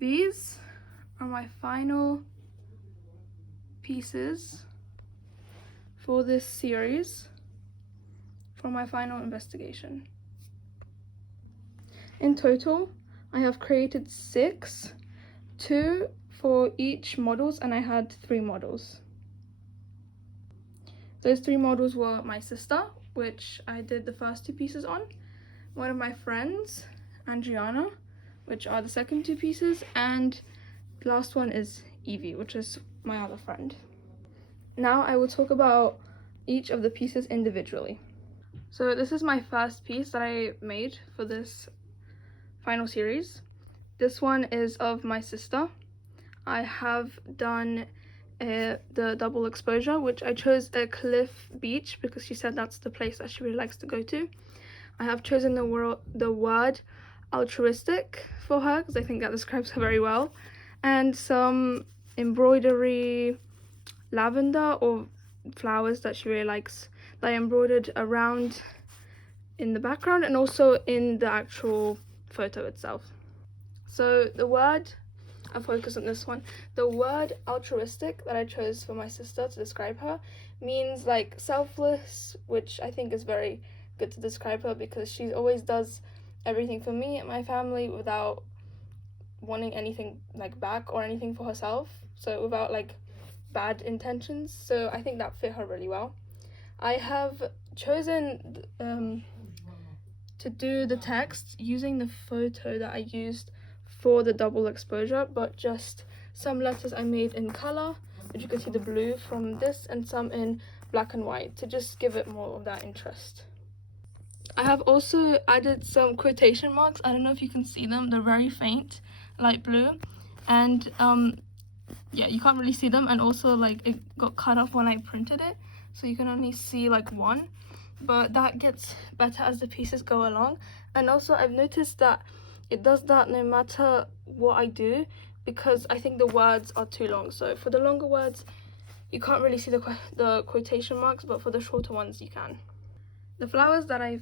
These are my final pieces for this series for my final investigation. In total, I have created 6, 2 for each models, and I had 3 models. Those 3 models were my sister, which I did the first 2 pieces on, one of my friends, Andriana, which are the second 2 pieces, and the last one is Evie, which is my other friend. Now I will talk about each of the pieces individually. So this is my first piece that I made for this final series. This one is of my sister. I have done the double exposure, which I chose a cliff beach because she said that's the place that she really likes to go to. I have chosen the word altruistic for her because I think that describes her very well, and some embroidery, lavender or flowers that she really likes that I embroidered around in the background and also in the actual photo itself. So the word, I'll focus on this one. The word altruistic that I chose for my sister to describe her means like selfless, which I think is very good to describe her because she always does everything for me and my family without wanting anything like back or anything for herself, so without like bad intentions. So I think that fit her really well. I have chosen to do the text using the photo that I used for the double exposure, but just some letters I made in color, which you can see the blue from this, and some in black and white to just give it more of that interest. I have also added some quotation marks. I don't know if you can see them, they're very faint, light blue, and yeah, you can't really see them, and also like it got cut off when I printed it, so you can only see like one, but that gets better as the pieces go along. And also I've noticed that it does that no matter what I do, because I think the words are too long. So for the longer words you can't really see the quotation marks, but for the shorter ones you can. The flowers that I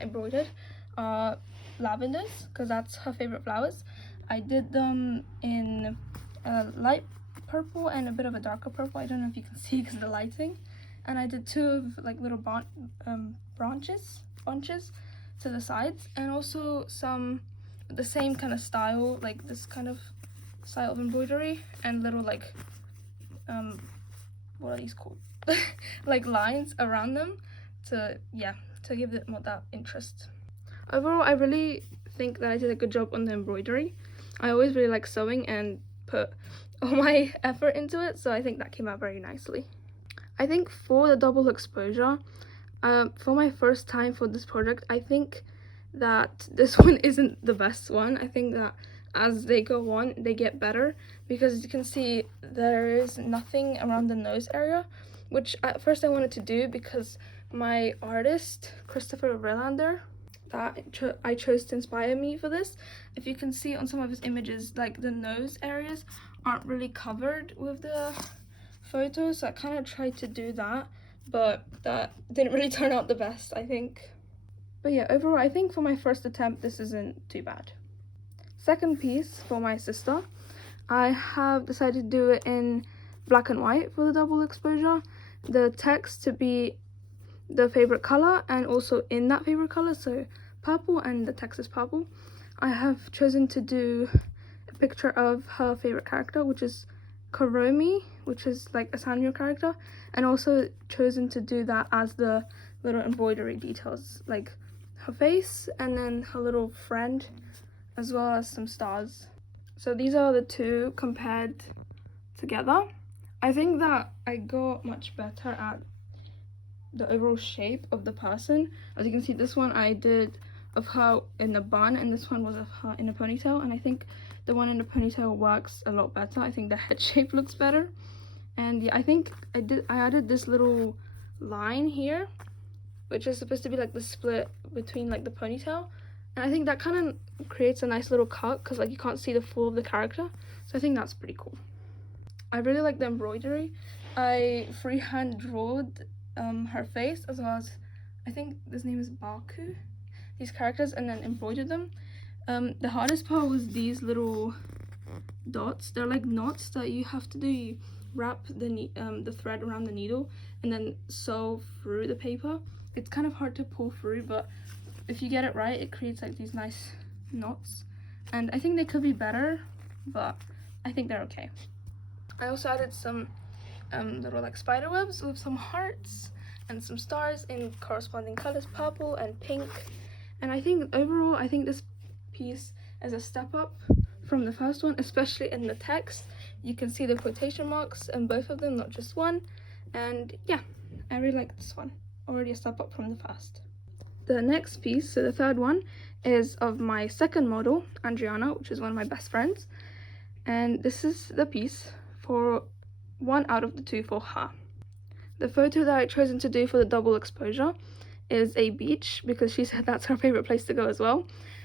embroidered are lavenders because that's her favorite flowers. I did them in a light purple and a bit of a darker purple. I don't know if you can see because of the lighting. And I did 2 of like little bunches to the sides, and also some the same kind of style, like this kind of style of embroidery, and little like what are these called? like lines around them to give it more that interest. Overall, I really think that I did a good job on the embroidery. I always really like sewing and put all my effort into it, so I think that came out very nicely. I think for the double exposure, for my first time for this project, I think that this one isn't the best one. I think that as they go on, they get better, because as you can see, there is nothing around the nose area, which at first I wanted to do because my artist, Christopher Verlander, that I chose to inspire me for this. If you can see on some of his images, like the nose areas aren't really covered with the photos, so I kind of tried to do that, but that didn't really turn out the best, I think. But yeah, overall I think for my first attempt this isn't too bad. Second piece for my sister, I have decided to do it in black and white for the double exposure. The text to be the favorite color and also in that favorite color, so purple, and the text is purple. I have chosen to do a picture of her favorite character, which is Karomi, which is like a Sanrio character, and also chosen to do that as the little embroidery details, like her face and then her little friend, as well as some stars. So these are the 2 compared together. I think that I got much better at the overall shape of the person. As you can see, this one I did of her in a bun, and this one was of her in a ponytail, and I think the one in the ponytail works a lot better. I think the head shape looks better. And yeah, I think I added this little line here, which is supposed to be like the split between like the ponytail, and I think that kind of creates a nice little cut because like you can't see the full of the character, so I think that's pretty cool. I really like the embroidery. I freehand drawed her face, as well as I think this name is Baku, these characters, and then embroidered them. The hardest part was these little dots. They're like knots that you have to do. You wrap the thread around the needle and then sew through the paper. It's kind of hard to pull through, but if you get it right, it creates like these nice knots. And I think they could be better, but I think they're okay. I also added some little like spider webs with some hearts and some stars in corresponding colors, purple and pink. And I think overall, I think this piece is a step up from the first one, especially in the text. You can see the quotation marks in both of them, not just one. And yeah, I really like this one. Already a step up from the first. The next piece, so the third one, is of my second model, Adriana, which is one of my best friends. And this is the piece for 1 out of the 2 for her. The photo that I chosen to do for the double exposure is a beach, because she said that's her favorite place to go as well.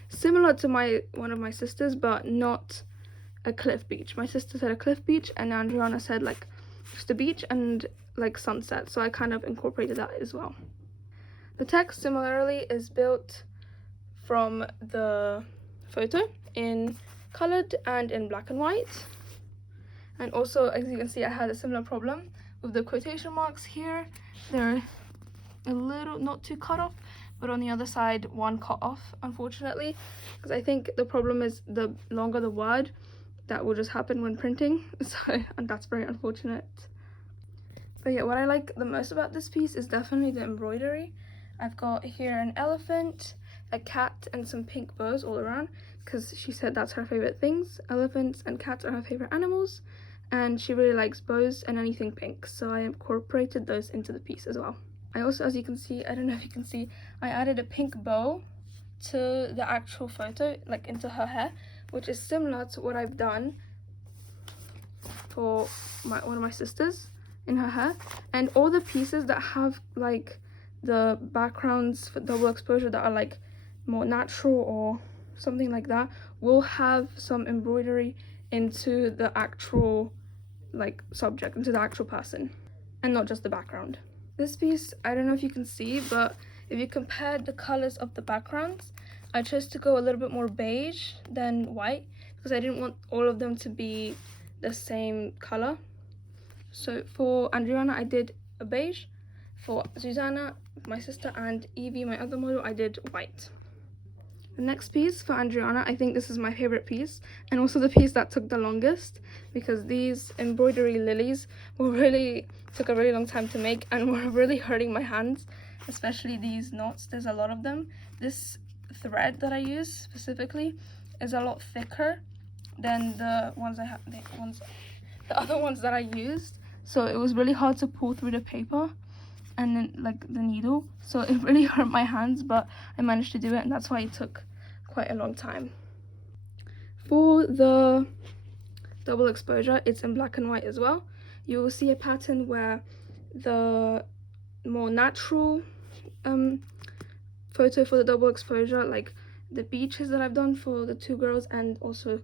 Similar to one of my sisters, but not a cliff beach. My sister said a cliff beach, and Adriana said like just a beach and like sunset, so I kind of incorporated that as well. The text similarly is built from the photo in colored and in black and white. And also, as you can see, I had a similar problem with the quotation marks here. They're a little not too cut off, but on the other side one cut off, unfortunately, because I think the problem is the longer the word, that will just happen when printing. So, and that's very unfortunate. But yeah, what I like the most about this piece is definitely the embroidery. I've got here an elephant, a cat, and some pink bows all around, because she said that's her favorite things. Elephants and cats are her favorite animals, and she really likes bows and anything pink, so I incorporated those into the piece as well. I also, as you can see, I don't know if you can see, I added a pink bow to the actual photo, like into her hair, which is similar to what I've done for one of my sisters in her hair. And all the pieces that have like the backgrounds for double exposure that are like more natural or something like that will have some embroidery into the actual like subject, into the actual person, and not just the background. This piece, I don't know if you can see, but if you compare the colors of the backgrounds, I chose to go a little bit more beige than white, because I didn't want all of them to be the same color. So for Adriana, I did a beige. For Susanna, my sister, and Evie, my other model, I did white. The next piece for Adriana, I think this is my favorite piece, and also the piece that took the longest, because these embroidery lilies took a really long time to make and were really hurting my hands, especially these knots. There's a lot of them. This thread that I use specifically is a lot thicker than the other ones that I used, so it was really hard to pull through the paper and then like the needle, so it really hurt my hands, but I managed to do it, and that's why it took quite a long time. For the double exposure, it's in black and white as well. You will see a pattern where the more natural photo for the double exposure, like the beaches that I've done for the 2 girls and also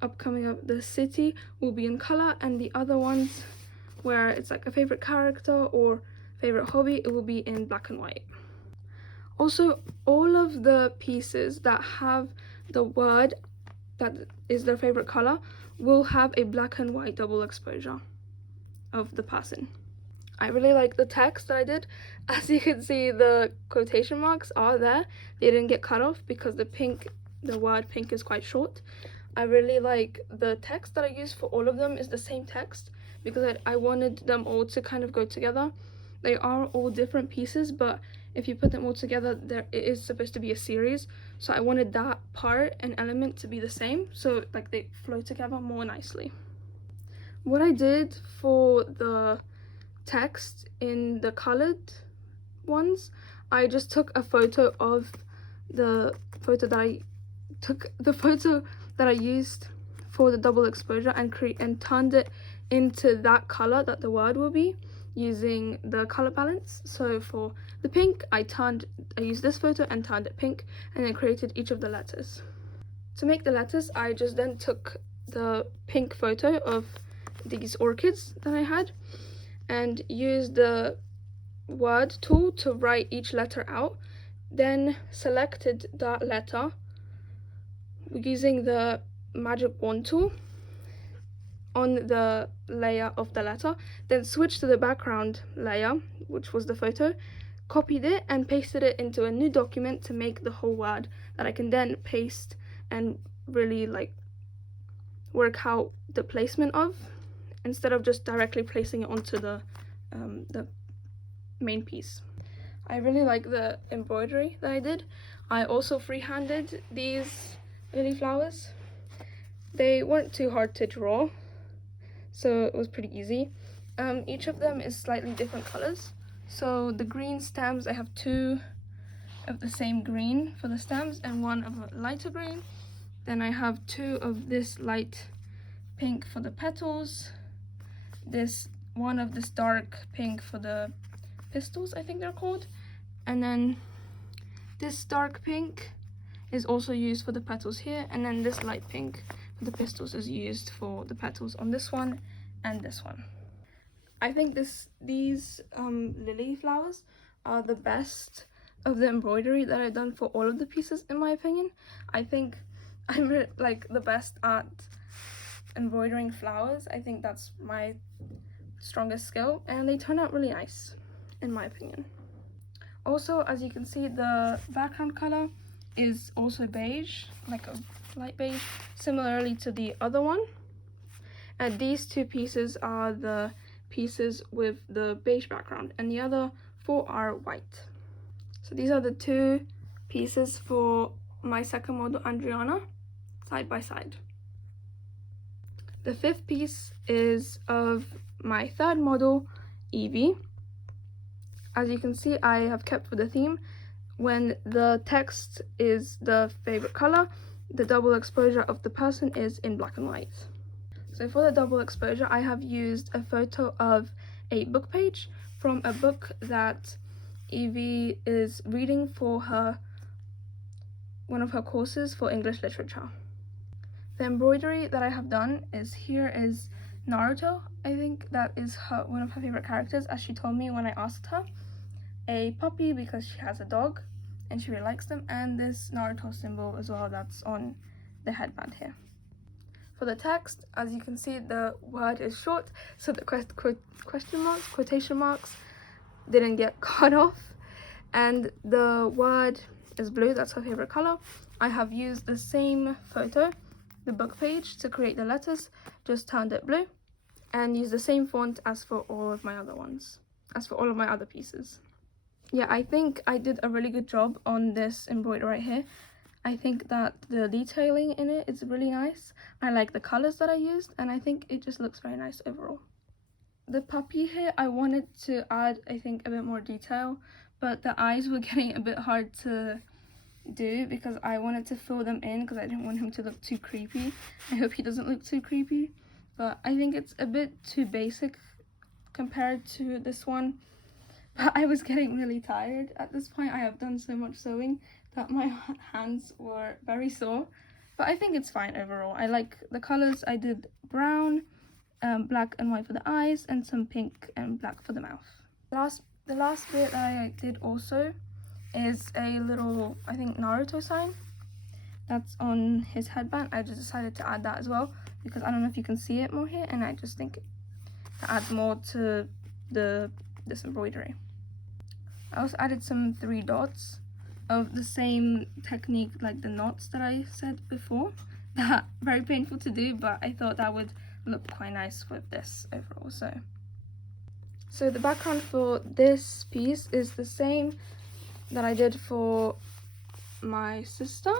upcoming up the city, will be in color, and the other ones where it's like a favorite character or favorite hobby, it will be in black and white. Also, all of the pieces that have the word that is their favorite color will have a black and white double exposure of the person. I really like the text that I did. As you can see, the quotation marks are there. They didn't get cut off because the word pink is quite short. I really like the text that I used for all of them is the same text, because I wanted them all to kind of go together. They are all different pieces, but if you put them all together, it is supposed to be a series. So I wanted that part and element to be the same, so like they flow together more nicely. What I did for the text in the colored ones, I just took a photo of the photo that I used for the double exposure and turned it into that color that the word will be, using the color balance. So for the pink, I used this photo and turned it pink, and then created each of the letters. To make the letters, I just then took the pink photo of these orchids that I had and used the word tool to write each letter out, then selected that letter using the magic wand tool on the layer of the letter, then switched to the background layer, which was the photo, copied it and pasted it into a new document to make the whole word that I can then paste and really like work out the placement of, instead of just directly placing it onto the main piece. I really like the embroidery that I did. I also freehanded these lily flowers. They weren't too hard to draw, so it was pretty easy. Each of them is slightly different colors. So the green stems, I have 2 of the same green for the stems and 1 of a lighter green. Then I have 2 of this light pink for the petals, this 1 of this dark pink for the pistils, I think they're called, and then this dark pink is also used for the petals here, and then this light pink for the pistils is used for the petals on this one and this one. I think these lily flowers are the best of the embroidery that I've done for all of the pieces, in my opinion. I think I'm like the best at embroidering flowers. I think that's my strongest skill, and they turn out really nice, in my opinion. Also, as you can see, the background color is also beige, like a light beige, similarly to the other one. And these 2 pieces are the pieces with the beige background, and the other 4 are white. So these are the 2 pieces for my second model, Adriana, side by side. The 5th piece is of my third model, Evie. As you can see, I have kept with the theme. When the text is the favorite color, the double exposure of the person is in black and white. So for the double exposure, I have used a photo of a book page from a book that Evie is reading for one of her courses for English literature. The embroidery that I have done is Naruto. I think that is one of her favorite characters, as she told me when I asked her. A puppy because she has a dog and she really likes them, and this Naruto symbol as well that's on the headband here. For the text, as you can see, the word is short, so the quotation marks didn't get cut off, and the word is blue, that's her favorite color. I have used the same photo, the book page, to create the letters, just turned it blue, and used the same font as for all of my other pieces. Yeah, I think I did a really good job on this embroidery right here. I think that the detailing in it is really nice. I like the colors that I used, and I think it just looks very nice overall. The puppy here, I wanted to add, I think, a bit more detail, but the eyes were getting a bit hard to do because I wanted to fill them in because I didn't want him to look too creepy. I hope he doesn't look too creepy, but I think it's a bit too basic compared to this one. But I was getting really tired at this point. I have done so much sewing that my hands were very sore, but I think it's fine overall. I like the colors. I did brown, black and white for the eyes, and some pink and black for the mouth. The last bit that I did also is a little, I think, Naruto sign that's on his headband. I just decided to add that as well because I don't know if you can see it more here, and I just think it adds more to this embroidery. I also added some 3 dots of the same technique like the knots that I said before. That very painful to do, but I thought that would look quite nice with this overall. So the background for this piece is the same that I did for my sister.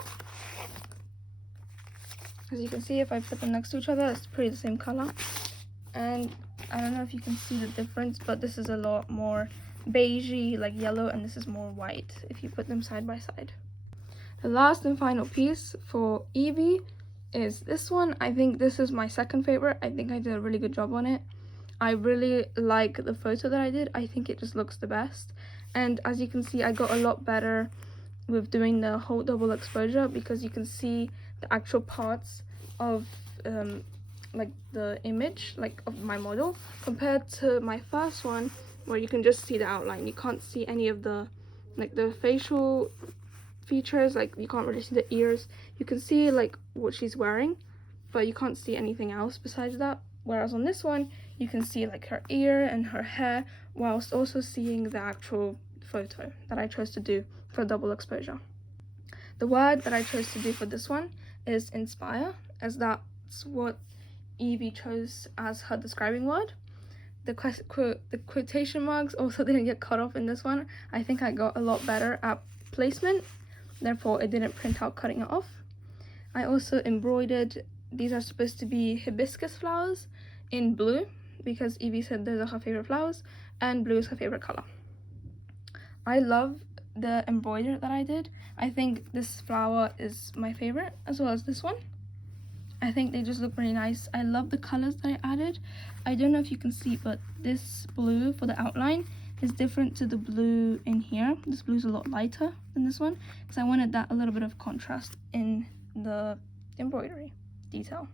As you can see, if I put them next to each other, it's pretty the same color. And I don't know if you can see the difference, but this is a lot more beigey, like yellow, and this is more white if you put them side by side. The last and final piece for Evie is this one. I think this is my second favorite. I think I did a really good job on it. I really like the photo that I did. I think it just looks the best, and as you can see, I got a lot better with doing the whole double exposure because you can see the actual parts of like the image, like of my model, compared to my first one where you can just see the outline. You can't see any of the like the facial features, like you can't really see the ears. You can see like what she's wearing, but you can't see anything else besides that. Whereas on this one, you can see like her ear and her hair, whilst also seeing the actual photo that I chose to do for double exposure. The word that I chose to do for this one is inspire, as that's what Evie chose as her describing word. The quotation marks also didn't get cut off in this one. I think I got a lot better at placement, therefore it didn't print out cutting it off. I also embroidered, these are supposed to be hibiscus flowers in blue, because Evie said those are her favorite flowers, and blue is her favorite color. I love the embroidery that I did. I think this flower is my favorite, as well as this one. I think they just look really nice. I love the colors that I added. I don't know if you can see, but this blue for the outline is different to the blue in here. This blue is a lot lighter than this one, because I wanted that a little bit of contrast in the embroidery detail.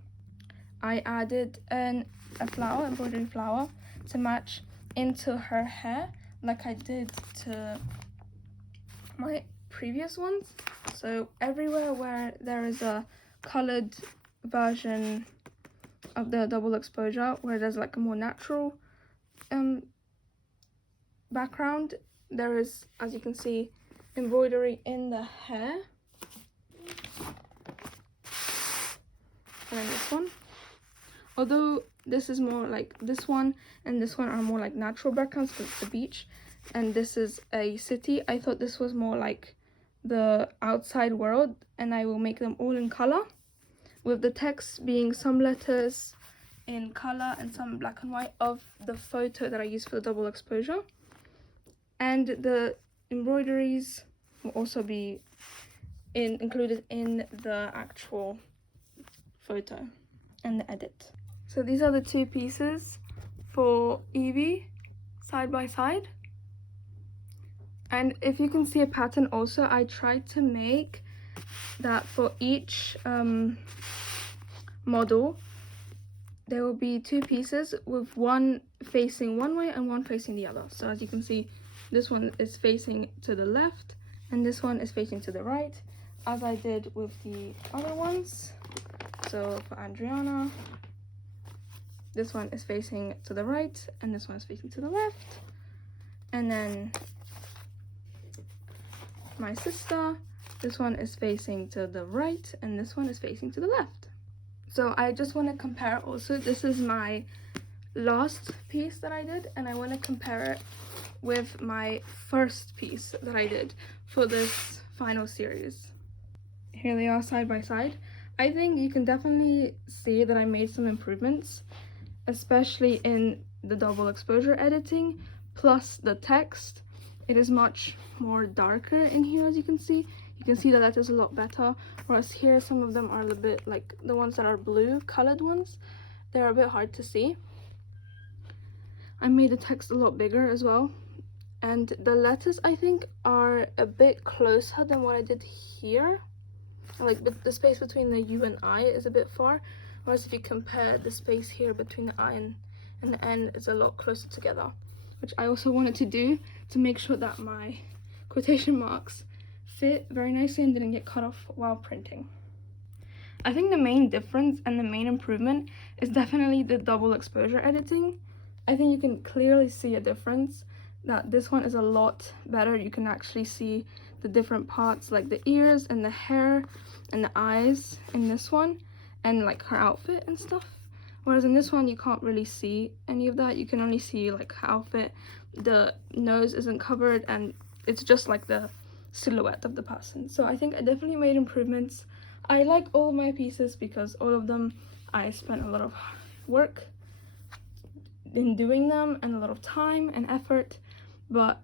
I added a flower, embroidery flower, to match into her hair, like I did to my previous ones. So everywhere where there is a colored version of the double exposure, where there's like a more natural background, there is, as you can see, embroidery in the hair. And then this one, although this is more like, this one and this one are more like natural backgrounds because it's the beach, and this is a city, I thought this was more like the outside world, and I will make them all in color, with the text being some letters in color and some black and white of the photo that I used for the double exposure. And the embroideries will also be included in the actual photo and the edit. So these are the two pieces for Evie side by side. And if you can see a pattern also, I tried to make that for each model there will be two pieces with one facing one way and one facing the other. So as you can see, this one is facing to the left and this one is facing to the right, as I did with the other ones. So for Adriana, this one is facing to the right and this one is facing to the left. And then my sister, this one is facing to the right and this one is facing to the left. So I just want to compare also, this is my last piece that I did, and I want to compare it with my first piece that I did for this final series. Here they are side by side. I think you can definitely see that I made some improvements, especially in the double exposure editing, plus the text. It is much more darker in here, as you can see. You can see the letters a lot better, whereas here some of them are a little bit, like the ones that are blue colored ones, they're a bit hard to see. I made the text a lot bigger as well, and the letters I think are a bit closer than what I did here. Like the space between the U and I is a bit far, whereas if you compare the space here between the I and the N, is a lot closer together, which I also wanted to do to make sure that my quotation marks fit very nicely and didn't get cut off while printing. I think the main difference and the main improvement is definitely the double exposure editing. I think you can clearly see a difference, that this one is a lot better. You can actually see the different parts, like the ears and the hair and the eyes in this one, and like her outfit and stuff. Whereas in this one you can't really see any of that. You can only see like her outfit, the nose isn't covered, and it's just like the silhouette of the person. So I think I definitely made improvements. I like all of my pieces because all of them I spent a lot of work in doing them and a lot of time and effort, but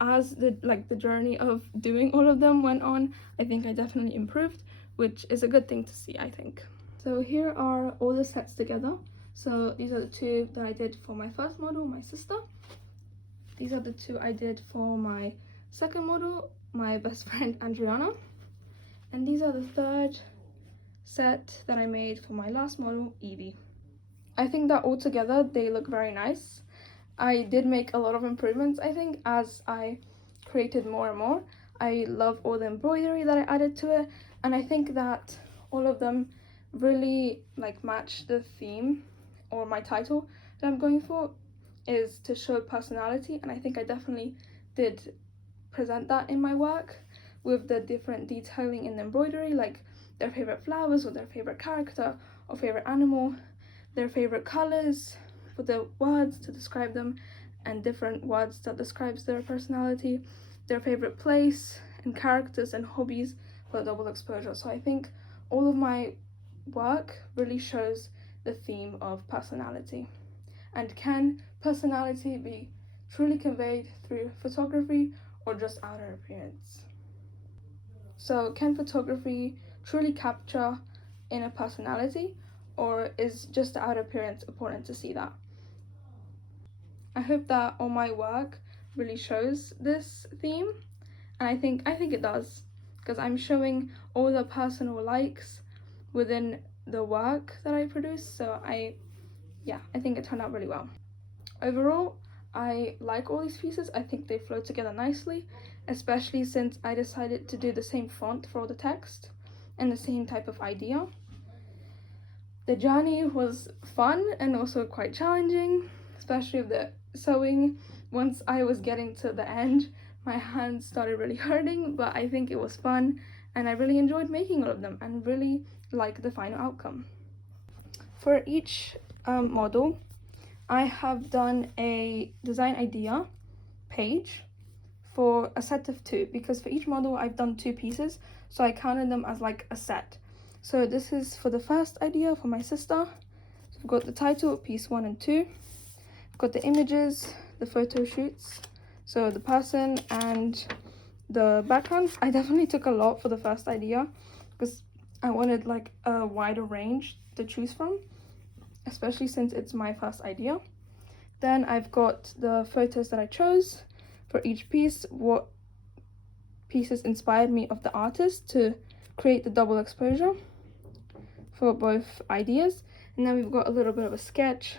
as the journey of doing all of them went on, I think I definitely improved, which is a good thing to see, I think. So here are all the sets together. So these are the two that I did for my first model, my sister. These are the two I did for my second model, my best friend Adriana. And these are the third set that I made for my last model, Evie. I think that all together they look very nice. I did make a lot of improvements, I think, as I created more and more. I love all the embroidery that I added to it, and I think that all of them really like match the theme or my title that I'm going for, is to show personality, and I think I definitely did present that in my work with the different detailing in the embroidery, like their favorite flowers or their favorite character or favorite animal, their favorite colors for the words to describe them, and different words that describes their personality, their favorite place and characters and hobbies for the double exposure. So I think all of my work really shows the theme of personality. And can personality be truly conveyed through photography or just outer appearance? So can photography truly capture inner personality, or is just the outer appearance important to see that? I hope that all my work really shows this theme, and I think it does, because I'm showing all the personal likes within the work that I produce. So I think it turned out really well. Overall, I like all these pieces. I think they flow together nicely, especially since I decided to do the same font for all the text and the same type of idea. The journey was fun and also quite challenging, especially with the sewing. Once I was getting to the end, my hands started really hurting, but I think it was fun and I really enjoyed making all of them and really like the final outcome. For each model, I have done a design idea page for a set of 2, because for each model I've done 2 pieces, so I counted them as like a set. So this is for the first idea for my sister. So we've got the title, piece 1 and 2. We've got the images, the photo shoots, so the person and the background. I definitely took a lot for the first idea because I wanted like a wider range to choose from, especially since it's my first idea. Then I've got the photos that I chose for each piece, what pieces inspired me of the artist to create the double exposure for both ideas. And then we've got a little bit of a sketch,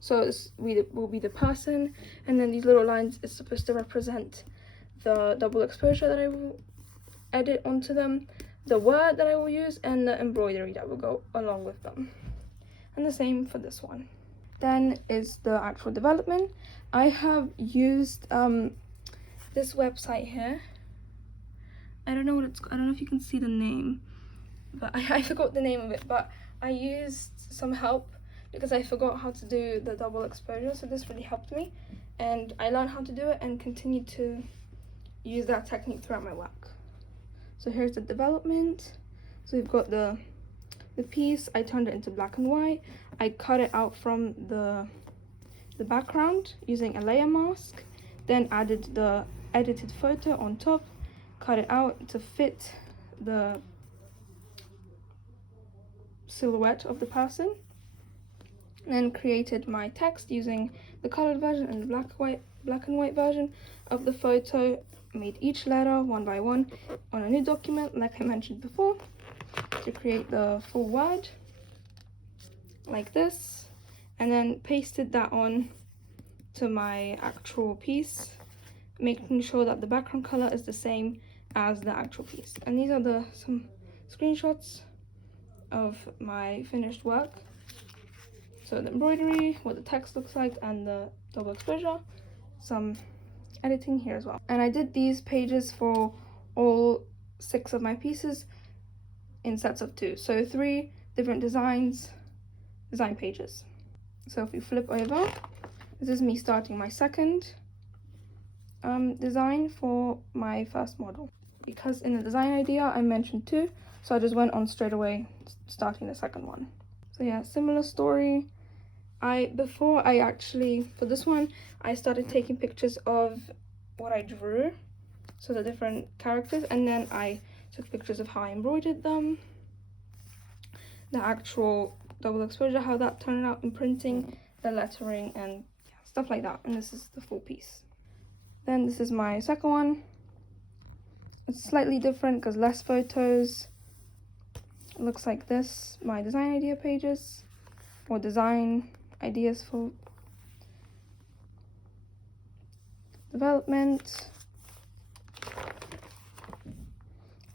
so this will be the person, and then these little lines is supposed to represent the double exposure that I will edit onto them, the word that I will use, and the embroidery that will go along with them. And the same for this one. Then is the actual development. I have used this website here. I don't know if you can see the name, but I forgot the name of it, but I used some help because I forgot how to do the double exposure, so this really helped me, and I learned how to do it and continue to use that technique throughout my work. So here's the development. So we've got the piece. I turned it into black and white. I cut it out from the background using a layer mask, then added the edited photo on top, cut it out to fit the silhouette of the person, and then created my text using the colored version and the black and white version of the photo. Made each letter one by one on a new document, like I mentioned before, to create the full word like this, and then pasted that on to my actual piece, making sure that the background color is the same as the actual piece. And these are some screenshots of my finished work. So the embroidery, what the text looks like, and the double exposure, some editing here as well. And I did these pages for all 6 of my pieces in sets of 2, so 3 different design pages. So if we flip over, this is me starting my second design for my first model, because in the design idea I mentioned 2, so I just went on straight away starting the second one. So yeah, similar story. For this one, I started taking pictures of what I drew, so the different characters, and then I took pictures of how I embroidered them, the actual double exposure, how that turned out in printing, the lettering, and stuff like that. And this is the full piece. Then this is my second one. It's slightly different because less photos. It looks like this, my design idea pages, or design ideas for development.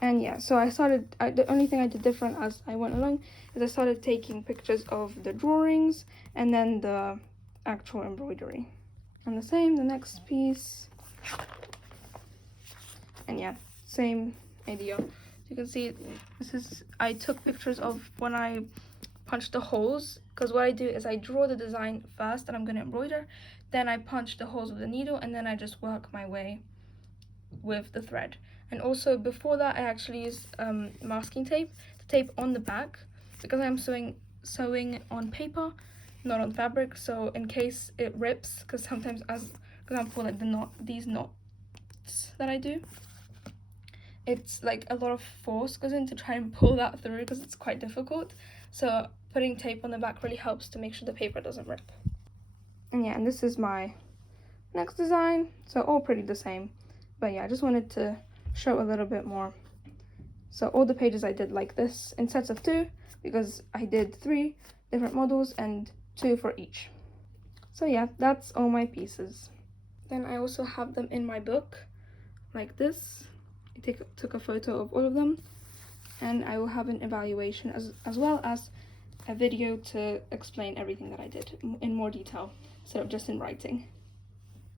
And yeah, so the only thing I did different as I went along is I started taking pictures of the drawings and then the actual embroidery. And the next piece. And yeah, same idea. You can see I took pictures of when I punched the holes, because what I do is I draw the design first that I'm going to embroider, then I punch the holes with the needle, and then I just work my way with the thread. And also before that I actually used masking tape to tape on the back, because I'm sewing on paper, not on fabric, so in case it rips, because sometimes, as for example, like these knots that I do, it's like a lot of force goes in to try and pull that through because it's quite difficult. So putting tape on the back really helps to make sure the paper doesn't rip. And yeah, and this is my next design. So all pretty the same. But yeah, I just wanted to show a little bit more. So all the pages I did like this in sets of 2, because I did 3 different models and 2 for each. So yeah, that's all my pieces. Then I also have them in my book like this. I took a photo of all of them, and I will have an evaluation as well as a video to explain everything that I did in more detail instead of just in writing.